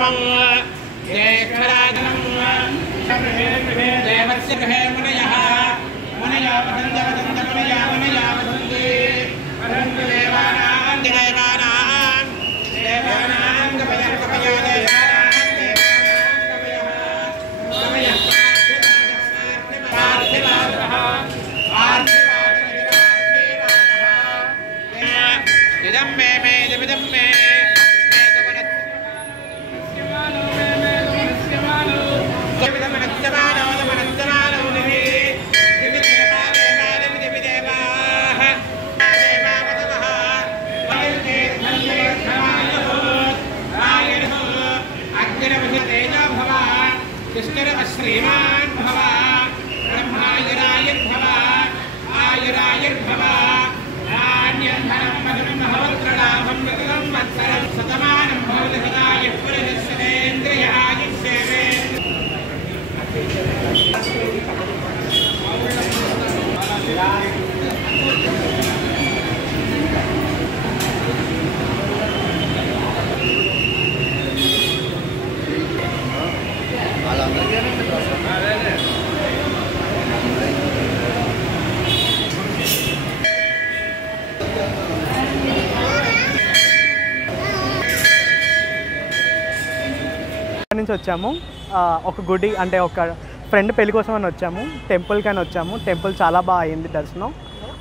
समं ज्येष्ठराजनं देवस्य गृहे मुनयः मुनया वदन्ति वदन्तु देवानां कवयः इदं मे इदमिदं मे श्रीमान भव ब्रह्मायुरायुर्भव आयुरायुर्भव नान्यधनं मधुरं भवत्रलाभं मृगं वत्सरं शतमानं भवति सदायुः पुरुषस्येन्द्रियायुष्येवे నుంచి వచ్చాము ఒక గుడి అంటే ఒక ఫ్రెండ్ పెళ్లి కోసం అని వచ్చాము టెంపుల్ కని వచ్చాము టెంపుల్ చాలా బాగా అయింది దర్శనం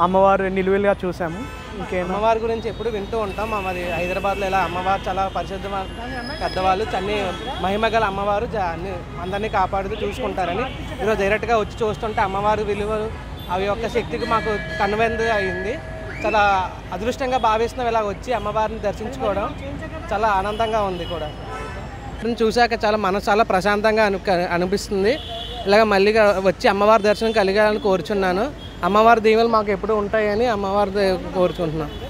అమ్మవారు నిలువెలుగా చూసాము ఇంకేం అమ్మవారి గురించి ఎప్పుడు వింటూ ఉంటాం మరి హైదరాబాద్లో ఇలా అమ్మవారు చాలా పరిశుద్ధమైన పెద్దవాళ్ళు అన్ని మహిమగల అమ్మవారు అన్ని అందరినీ కాపాడుతూ చూసుకుంటారని ఈరోజు డైరెక్ట్గా వచ్చి చూస్తుంటే అమ్మవారి విలువలు అవి యొక్క శక్తికి మాకు కనువిందు అయింది చాలా అదృష్టంగా భావిస్తున్నాం ఇలా వచ్చి అమ్మవారిని దర్శించుకోవడం చాలా ఆనందంగా ఉంది కూడా చూశాక మనసు చాలా ప్రశాంతంగా అనిపిస్తుంది ఇలాగ మళ్ళీ వచ్చి అమ్మవారి దర్శనం కలిగాలని కోరుచున్నాను అమ్మవారి దీవెనలు మాకు ఎప్పుడు ఉంటాయని అమ్మవారి కోరుచుంటున్నాను